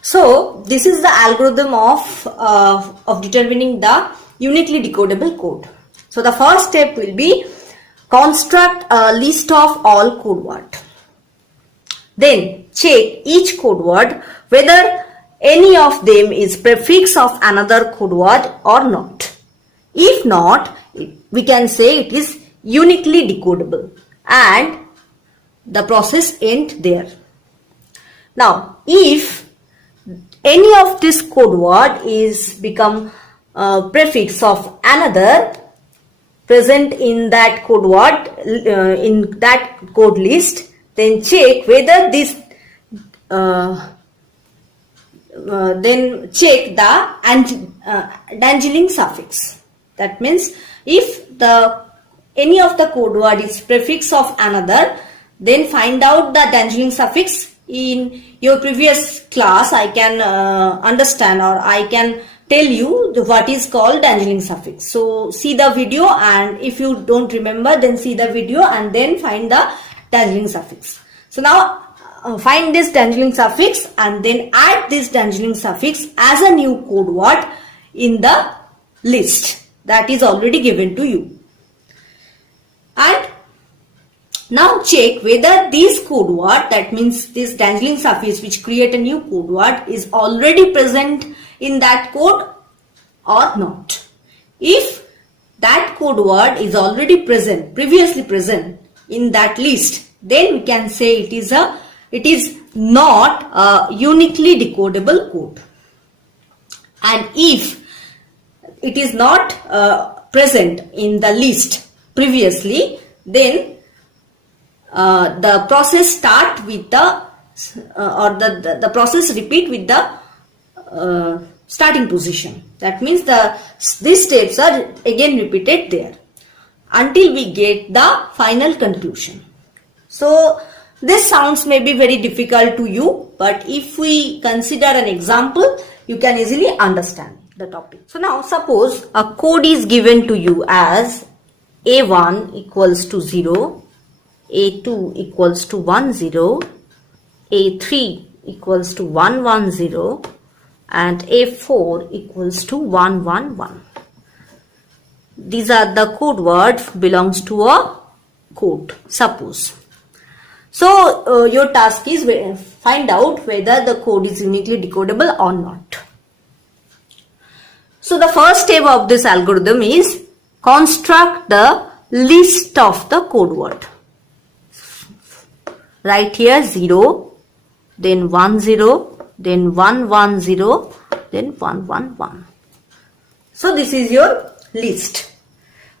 So this is the algorithm of determining the uniquely decodable code. So the first step will be construct a list of all code words. Then check each code word whether any of them is prefix of another code word or not. If not, we can say it is uniquely decodable and the process ends there. Now, if any of this code word is become prefix of another present in that code word in that code list, then check whether this then check the dangling suffix. That means if any of the code word is prefix of another, then find out the dangling suffix. In your previous class, I can understand, or I can tell you what is called dangling suffix. So see the video, and if you don't remember, then see the video and then find the dangling suffix. So now find this dangling suffix and then add this dangling suffix as a new code word in the list that is already given to you. And now check whether this code word, that means this dangling suffix which create a new code word, is already present in that code or not. If that code word is already present, previously present in that list, then we can say it is not a uniquely decodable code. And if it is not present in the list previously, then the process start with the process repeat with the starting position. That means these steps are again repeated there until we get the final conclusion. So this sounds maybe very difficult to you, but if we consider an example, you can easily understand the topic. So now suppose a code is given to you as A1 equals to 0, A2 equals to 10, A3 equals to 110, and A4 equals to 111. These are the code words belongs to a code, suppose. So your task is find out whether the code is uniquely decodable or not. So the first step of this algorithm is construct the list of the code word. Write here 0, then 10, then 110, then 111. So this is your list.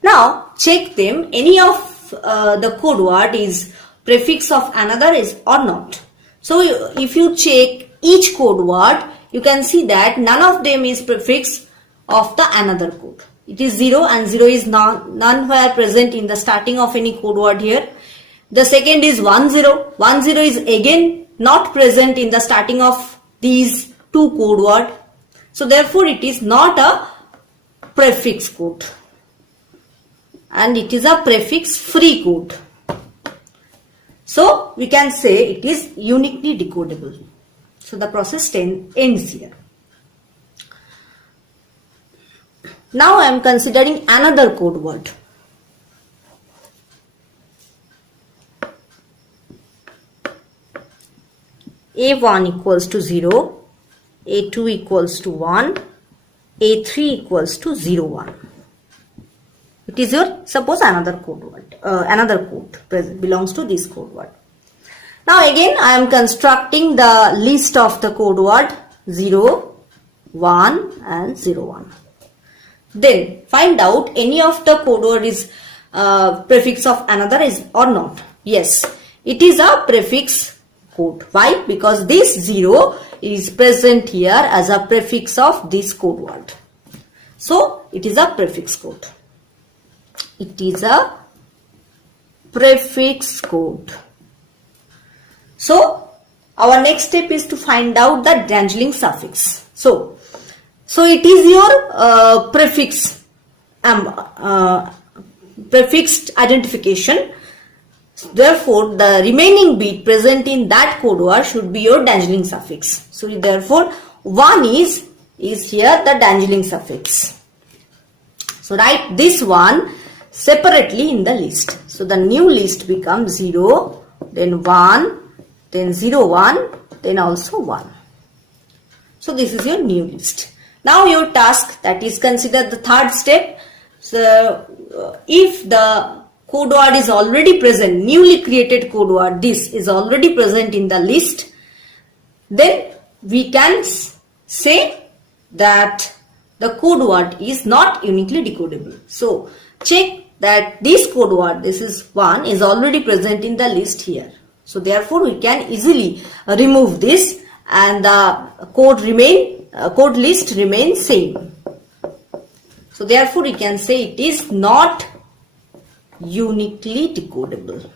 Now check them, any of the code word is prefix of another is or not. So if you check each code word, you can see that none of them is prefix of the another code. It is 0 and 0 is nowhere present in the starting of any code word here. The second is 10. 10 is again not present in the starting of these two code words. So therefore it is not a prefix code and it is a prefix free code. So we can say it is uniquely decodable. So the process ends here. Now I am considering another code word. A1 equals to 0, A2 equals to 1, A3 equals to 0, 1. It is your, suppose another code word, another code belongs to this code word. Now again I am constructing the list of the code word 0, 1 and 0, 1. Then find out any of the code word is prefix of another is or not. Yes, it is a prefix code. Why? Because this 0 is present here as a prefix of this code word. So it is a prefix code. It is a prefix code. So our next step is to find out the dangling suffix. So it is your prefix prefixed identification. Therefore, the remaining bit present in that code word should be your Darjeeling suffix. So, therefore, 1 is here the Darjeeling suffix. So, write this one separately in the list. So, the new list becomes 0, then 1, then 0, 1, then also 1. So, this is your new list. Now, your task, that is considered the third step. So, if the code word is already present, newly created code word, this is already present in the list, then we can say that the code word is not uniquely decodable. So, check that this code word, this is 1, is already present in the list here. So, therefore, we can easily remove this and the code list remains same. So, therefore, we can say it is not uniquely decodable.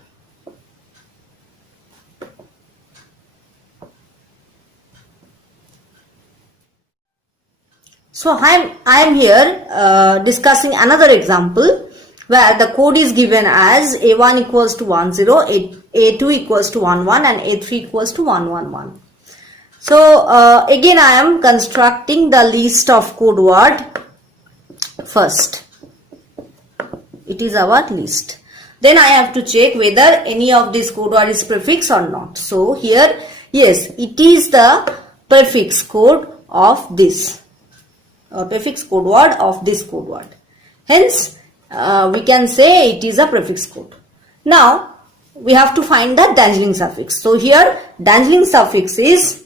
So, I am here discussing another example where the code is given as A1 equals to 10, A2 equals to 11 and A3 equals to 111. So, again I am constructing the list of code word first. It is our list. Then I have to check whether any of this code word is prefix or not. So, here, yes, it is the prefix code of this. Prefix code word of this code word. Hence, we can say it is a prefix code. Now, we have to find the Darjeeling suffix. So, here Darjeeling suffix is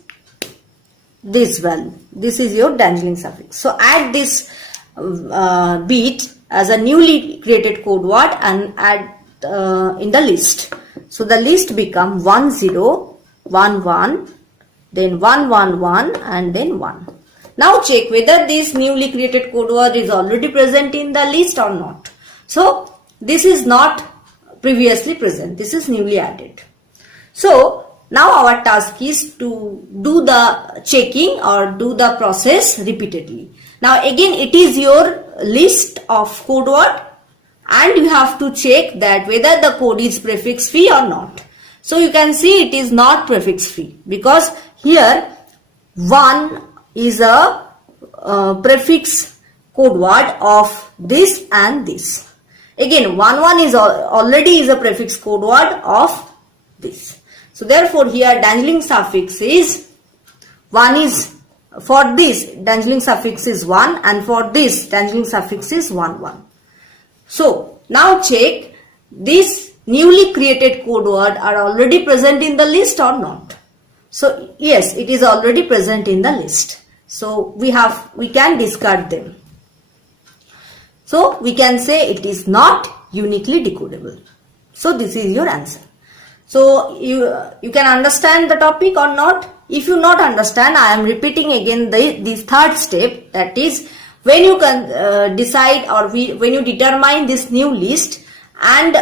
this value. This is your Darjeeling suffix. So, add this bit as a newly created code word and add in the list. So, the list become 1011, then 111 and then 1. Now check whether this newly created code word is already present in the list or not. So, this is not previously present. This is newly added. So, now our task is to do the checking or do the process repeatedly. Now again it is your list of code word and you have to check that whether the code is prefix free or not. So, you can see it is not prefix free because here 1 is a prefix code word of this and this. Again 11 is already is a prefix code word of this. So, therefore, here Darjeeling suffix is 1 is for this Darjeeling suffix is 1 and for this Darjeeling suffix is 11. So, now check this newly created code word are already present in the list or not. So, yes, it is already present in the list. So, we can discard them. So, we can say it is not uniquely decodable. So, this is your answer. So, you can understand the topic or not? If you not understand, I am repeating again this third step, that is when you can decide or when you determine this new list and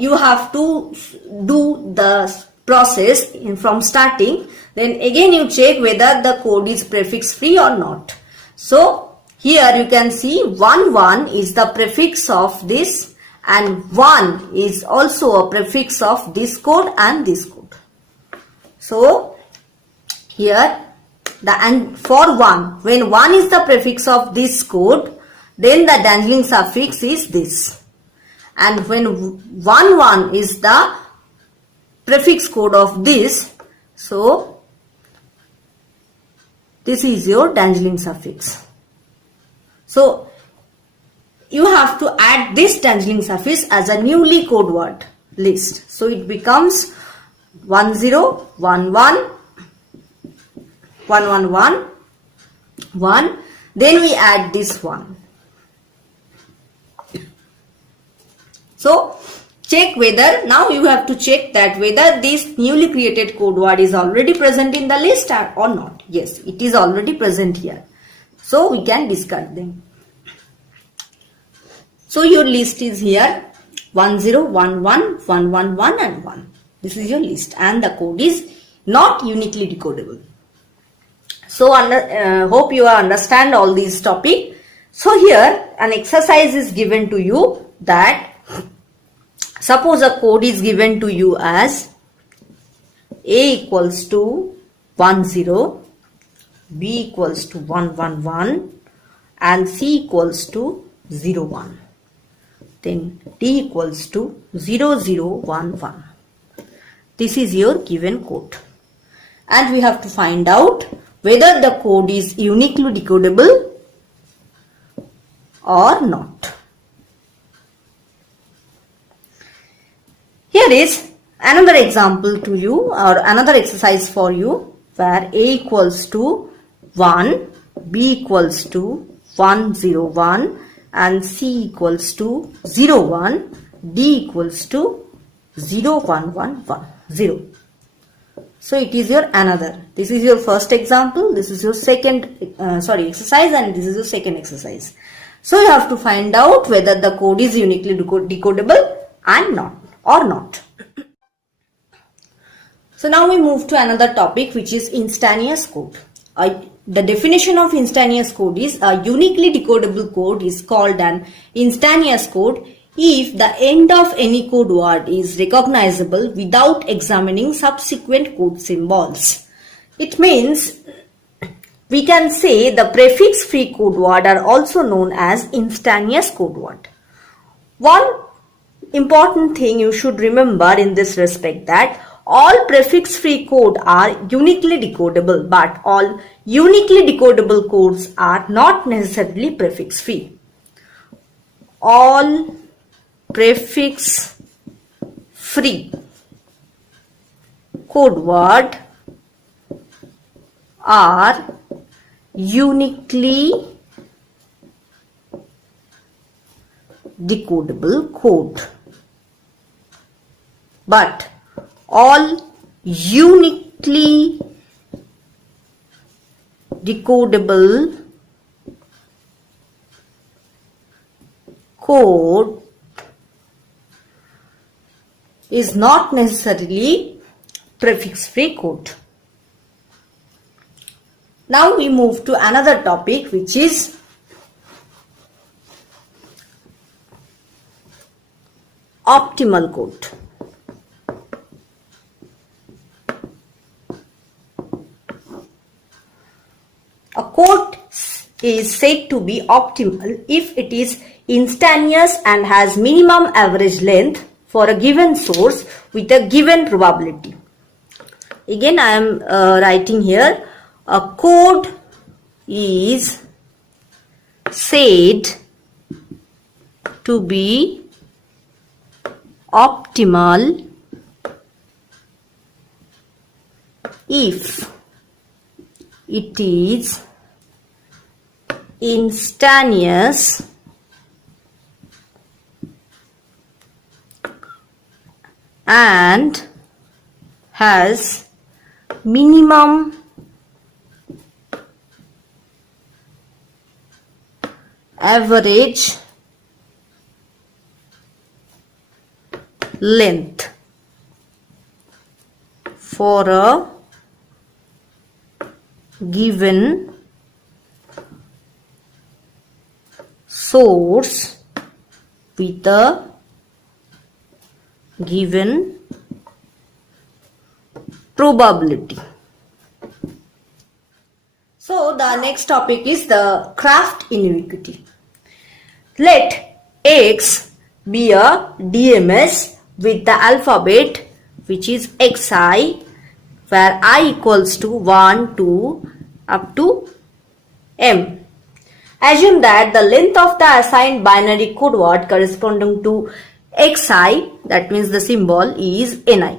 you have to do the process from starting, then again you check whether the code is prefix free or not. So, here you can see 11 is the prefix of this and 1 is also a prefix of this code and this code. So, here and for 1, when 1 is the prefix of this code, then the Darjeeling suffix is this. And when 11 is the prefix code of this, so this is your Darjeeling suffix. So, you have to add this Darjeeling suffix as a newly code word list. So, it becomes 1011, 111, 1, then we add this 1. So, check whether, now you have to check that whether this newly created code word is already present in the list or not. Yes, it is already present here. So, we can discard them. So, your list is here 1011, 111 and 1. This is your list and the code is not uniquely decodable. So, hope you understand all these topic. So, here an exercise is given to you that suppose a code is given to you as A equals to 10, B equals to 111 and C equals to 01. Then D equals to 0011. This is your given code. And we have to find out whether the code is uniquely decodable or not. Here is another example to you, or another exercise for you, where A equals to 1, B equals to 101 and C equals to 01, D equals to 0111. So it is your another. This is your first example, this is your second exercise, and this is your second exercise. So you have to find out whether the code is uniquely decodable and not or not. So now we move to another topic, which is instantaneous code. The definition of instantaneous code is a uniquely decodable code is called an instantaneous code if the end of any code word is recognizable without examining subsequent code symbols. It means we can say the prefix free code word are also known as instantaneous code word. One important thing you should remember in this respect, that all prefix free code are uniquely decodable, but all uniquely decodable codes are not necessarily prefix free. All prefix free code word are uniquely decodable code, but all uniquely decodable code is not necessarily prefix free code. Now we move to another topic, which is optimal code. A code is said to be optimal if it is instantaneous and has minimum average length for a given source with a given probability. Again, I am writing here, a code is said to be optimal if it is instantaneous and has minimum average length for a given source with a given probability. So the next topic is the Craft inequality. Let X be a DMS with the alphabet which is xi, where I equals to 1, 2 up to m. Assume that the length of the assigned binary code word corresponding to xi, that means the symbol, is ni.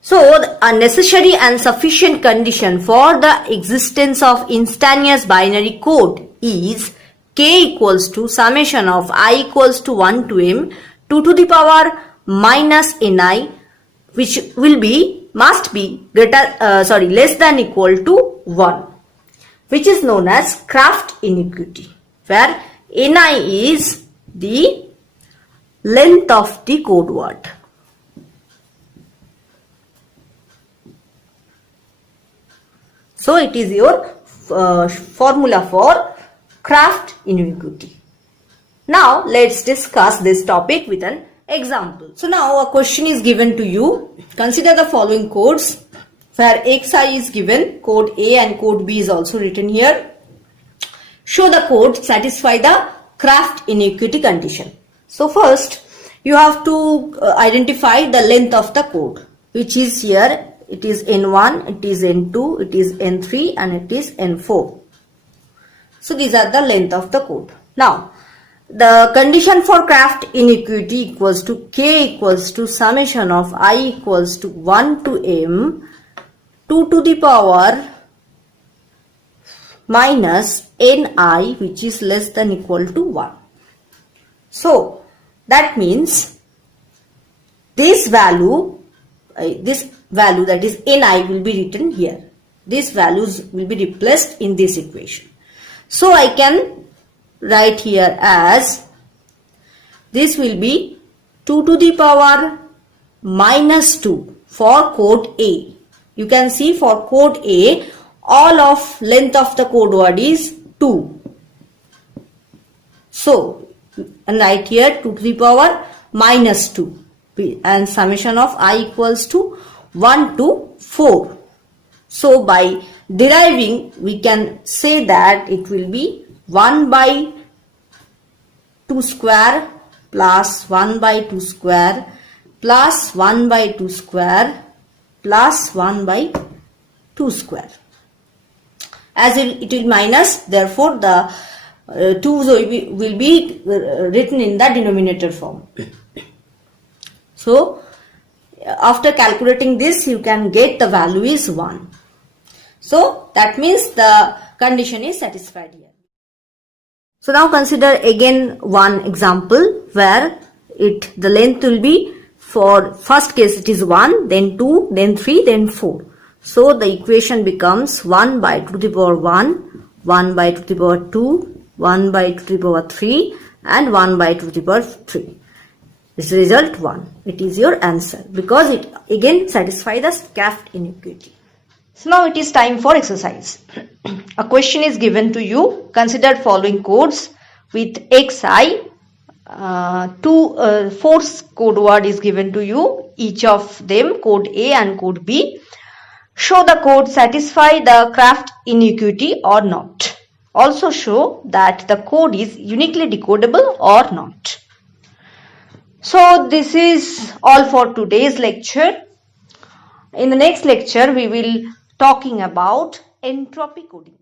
So a necessary and sufficient condition for the existence of instantaneous binary code is k equals to summation of I equals to 1 to m 2 to the power minus ni, which must be less than equal to 1, which is known as Craft inequality, where ni is the length of the code word. So it is your formula for Craft inequality. Now let's discuss this topic with an example. So now a question is given to you. Consider the following codes where xi is given, code A and code B is also written here. Show the code satisfy the Kraft inequality condition. So first you have to identify the length of the code, which is here. It is N1, it is N2, it is N3 and it is N4. So these are the length of the code. Now the condition for Kraft inequality equals to K equals to summation of I equals to 1 to M 2 to the power minus Ni, which is less than equal to 1. So that means this value that is Ni will be written here. These values will be replaced in this equation. So I can write here as this will be 2 to the power minus 2 for code A. You can see for code A, all of length of the code word is 2. So, and write here 2 to the power minus 2 and summation of I equals to 1 to 4. So, by deriving, we can say that it will be 1 by 2 square plus 1 by 2 square plus 1 by 2 square plus 1 by 2 square. As it will minus, therefore the 2 will be written in the denominator form. So after calculating this, you can get the value is 1. So that means the condition is satisfied here. So now consider again one example where the length will be, for first case it is 1, then 2, then 3, then 4. So the equation becomes 1 by 2 to the power 1, 1 by 2 to the power 2, 1 by 2 to the power 3 and 1 by 2 to the power 3. This result 1. It is your answer because it again satisfies the Kraft inequality. So now it is time for exercise. A question is given to you. Consider following codes with xi. 4 code word is given to you. Each of them code A and code B. Show the code satisfy the Kraft inequality or not. Also show that the code is uniquely decodable or not. So this is all for today's lecture. In the next lecture we will talking about entropy coding.